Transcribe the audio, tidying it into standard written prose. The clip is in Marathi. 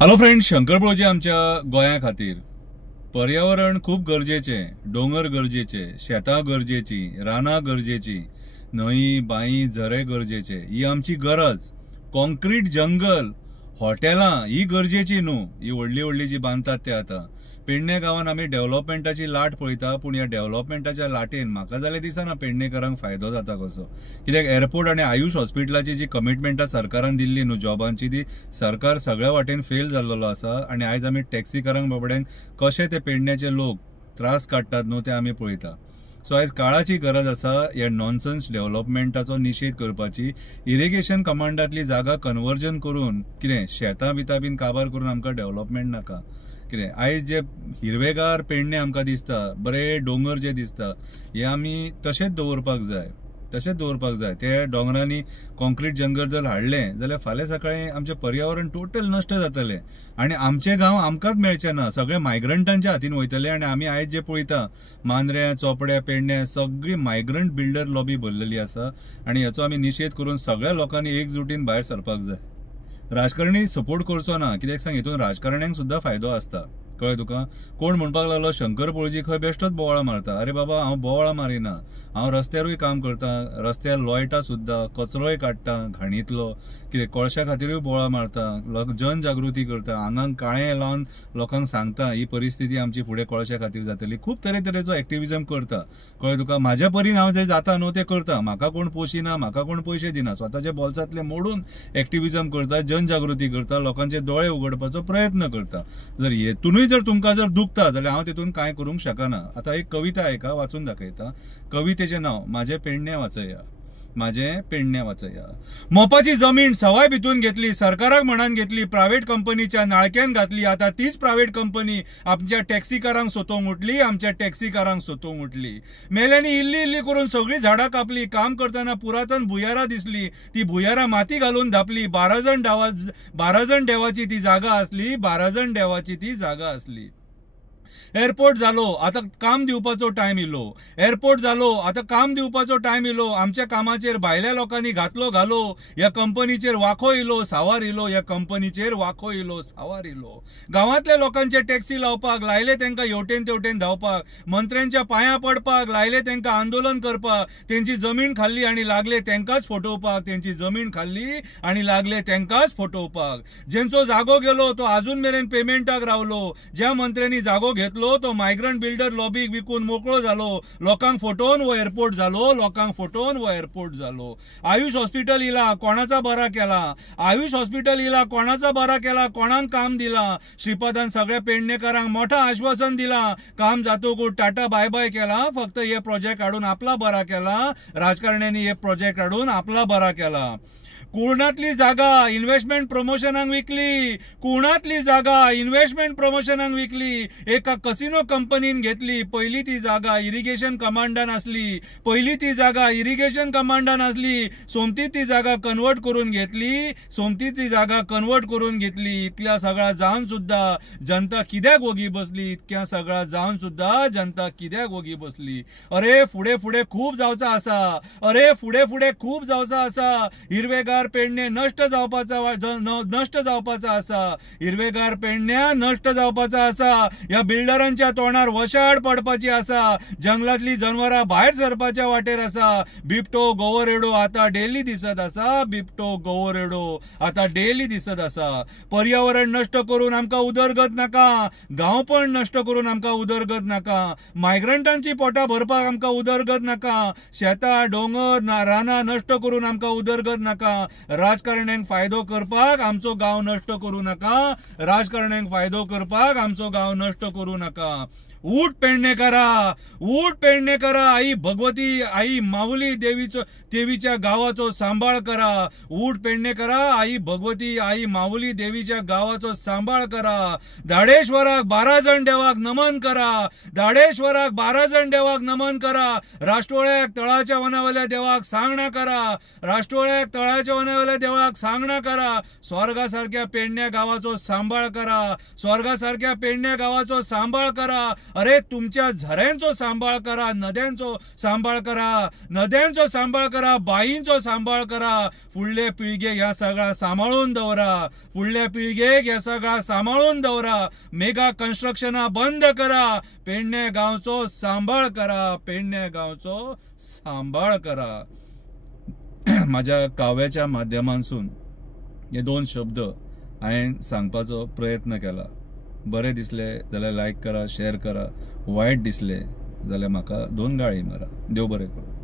हॅलो फ्रेंड्स, शंकरपळजी आमच्या गोंया खातीर पर्यावरण खूप गरजेचे, डोंगर गरजेचे, शेतां गरजेची, रानां गरजेची, न्हंय बाई झरे गरजेचे, ही आमची गरज. कॉन्क्रीट जंगल हॉटेलां ही गरजेची न्हू, ही व्हडली व्हडली जी बांदतात ते आता. पेडणे गांवांत आमी डेव्हलपमेंटाची लाट पळयता, पूण ह्या डेव्हलपमेंटाच्या लाटेन म्हाका जाल्यार दिसना पेडणेकारांक फायदो जाता कसो. कित्याक एअरपोर्ट आनी आयुष हॉस्पिटलाची जी कमिटमेंटां सरकारान दिल्ली न्हू जॉबांची, ती सरकार सगळ्या वाटेन फेल जाल्लो आसा. आनी आयज आमी टॅक्सीकारांक बाबड्यांक कशे ते पेडण्याचे लोक त्रास काडटात न्हू ते आमी पळयता. सो आयज काळाची गरज आसा ह्या नॉनसन्स डेव्हलपमेंटाचो निशेध करपाची. इरिगेशन कमांडांतली जागा कन्वर्जन करून कितें शेतां बितां बीन काबार करून आमकां डेव्हलपमेंट नाका. कितें आयज जे हिरवेगार पेडणे आमकां दिसता, बरे डोंगर जे दिसता, हे आमी तशेंच दवरपाक जाय, तशेंच दवरपाक जाय. ते डोंगरांनी कॉन्क्रीट जंगल जर हाडलें जाल्यार फाल्यां सकाळीं आमचें पर्यावरण टोटल नश्ट जातलें आनी आमचे गांव आमकांच मेळचे ना, सगळे मायग्रंटांच्या हातीन वयतले. आनी आमी आयज जे पळयता मांद्रे, चोपडे, पेडणे सगळी मायग्रंट बिल्डर लॉबी भरलेली आसा. आनी हेचो आमी निशेध करून सगळ्या लोकांनी एकजुटीन भायर सरपाक जाय. राजकारणी सपोर्ट करचो ना, कित्याक सांग हितून राजकारण्यांक सुद्दां फायदो आसता. कळ्ळें तुका. कोण म्हणपाक लागलो शंकरपळजी खंय बेश्टोच बोवाळां मारता. अरे बाबा, हांव बोवाळां मारिना, हांव रस्त्यारूय काम करता, रस्त्यार लोयटा सुद्दां, कचरोय काडटा घाणीतलो, कितें कोळशा खातीरूय बोवाळां मारता, जनजागृती करता, आंगांक काळें लावन लोकांक सांगता ही परिस्थिती आमची फुडें कोळशा खातीर जातली. खूब तरेतरेचो एक्टिविजम करता. कळ्ळें तुका. म्हाज्या परीन हांव जे जाता न्हू ते करता. म्हाका कोण पोशिना, म्हाका कोण पयशे दिना, स्वताच्या बोल्सांतले मोडून एक्टिविजम करता, जनजागृती करता, लोकांचे दोळे उगडपाचो प्रयत्न करता. जर हेतूनय जर तुमकां जर दुखता जाल्यार हांव तितून कांय करूंक शकना. आतां एक कविता आयका, वाचून दाखयता. कवितेचें नांव म्हाजें पेडणें वाचया. म्हाजें पेडणें वाचया. मोपाची जमीन सवाय भितून घेतली, सरकाराक म्हणान घेतली, प्रायव्हेट कंपनीच्या नाळक्यान घातली. आता तीच प्रायव्हेट कंपनी आमच्या टॅक्सीकारांक सोदूंक उठली, आमच्या टॅक्सीकारांक सोदूंक उठली. मेल्यांनी इल्ली इल्ली करून सगळी झाडां कापली. काम करतना पुरातन भुयारां दिसली, ती भुयारां माती घालून धापली. 12 जण देवाची ती जागा असली, 12 जण देवाची ती जागा असली. एअरपोर्ट जालो, आता काम दिवपाचो टायम इलो. एअरपोर्ट जालो, आता काम दिवपाचो टायम इलो. आमच्या कामाचेर भायल्या लोकांनी घातलो घालो. ह्या कंपनीचेर वाखो इलो, सावार इलो. ह्या कंपनीचेर वाखो इलो, सावार इलो. गांवांतल्या लोकांचे टॅक्सी लावपाक लायले, तांकां हेवटेन तेवटेन धांवपाक. मंत्र्यांच्या पांयां पडपाक लायले, तांकां आंदोलन करपाक. तेंची जमीन खाल्ली आनी लागले तांकांच फटोवपाक. तेंची जमीन खाल्ली आनी लागले तांकांच फटोवपाक. जेंचो जागो गेलो तो अजून मेरेन पेमेंटाक रावलो. ज्या मंत्र्यांनी जागो घेतलो तो मायग्रंट बिल्डर लॉबीक विकून मोकळो जालो. लोकांक फटोवन वो एअरपोर्ट जालो, लोकांक फटोवन वो एअरपोर्ट जालो. आयुष हॉस्पिटल इला, कोणाचा बरा केला. आयुष हॉस्पिटल इला, कोणाचा बरा केला, कोणाक काम दिला. श्रीपादान सगळ्या पेडणेकारांक मोठा आश्वासन दिला. काम जातकूच टाटा बाय बाय केला. फक्त हे प्रोजेक्ट हाडून आपला बरा केला. राजकारण्यांनी हे प्रोजेक्ट हाडून आपला बरा केला. कुर्णातली जागा इन्व्हेस्टमेंट प्रमोशनाक विकली. कुर्णातली जागा इन्व्हेस्टमेंट प्रमोशनाक विकली. एका कसिनो कंपनीन घेतली. पहिली ती जागा इरिगेशन कमांडान असली. पहिली ती जागा इरिगेशन कमांडान असली. सोमती ती जागा कन्वर्ट करून घेतली. सोमती ती जागा कन्वर्ट करून घेतली. इतल्या सगळा जावन सुद्धा जनता कित्याक वगी बसली. इतक्या सगळा जावन सुद्धा जनता कित्याक वगी बसली. अरे फुडें फुडें खूब जावचा आसा. अरे फुडें फुडें खूब जावचा आसा. हिरवेगार पेडणे नष्ट जावपाचा आसा. हिरवेगार पेडण्या नष्ट जावपाचा आसा. ह्या बिल्डरांच्या तोंडार वशाड पडपाची आसा. जंगलातली जनवरां भायर सरपाच्या वाटेर आसा. बिबटो गोवरेडो आता डेली दिसत आसा. बिबटो गोवरेडो आता डेली दिसत आसा. पर्यावरण नष्ट करून आमकां उदरगत नाका. गांवपण नष्ट करून आमकां उदरगत नाका. मायग्रंटांची पोटां भरपाक आमकां उदरगत नाका. शेतां डोंगर रानां नष्ट करून आमकां उदरगत नाका. राजकारण्यांक फायदो करपाक आमचो गांव नष्ट करू नका. राजकारण्यांक फायदो करपाक आमचो गांव नष्ट करू नका. उठ पेडणेकारा, उठ पेडणेकारा. आई भगवती, आई माऊली देवीच्या गावाचो सांभाळ करा. उठ पेडणेकारा. आई भगवती, आई माऊली देवीच्या गावाचो सांभाळ करा. धाडेश्वराक 12 जण देवाक नमन करा. धाडेश्वराक 12 जण देवाक नमन करा. राष्ट्रोळ्याक तळाच्या वनावल्या देवाक सांगणा करा. राष्ट्रोळ्याक तळाच्या देवाच्या देवळाक सांगणा करा, स्वर्गासारख्या पेडण्या गावाचो सांभाळ करा, स्वर्गासारख्या पेडण्या गावाचो सांभाळ करा. अरे तुमच्या झऱ्यांचो सांभाळ करा, नद्यांचो सांभाळ करा, नद्यांचो सांभाळ करा, बाईंचो सांभाळ करा. फुडले पिळगेक ह्या सगळा सांभाळून दवरा, फुडल्या पिळगेक ह्या सगळा सांभाळून दवरा. मेगा कन्स्ट्रक्शना बंद करा, पेडण्या गावचो सांभाळ करा, पेडण्या गावचो सांभाळ करा. माझ्या काव्याच्या माध्यमांसून हे 2 शब्द हांवें सांगपाचो प्रयत्न केला. बरें दिसले जाल्यार लायक करा, शेअर करा. वायट दिसले जाल्यार म्हाका 2 गाळी मारा. देव बरें करूं.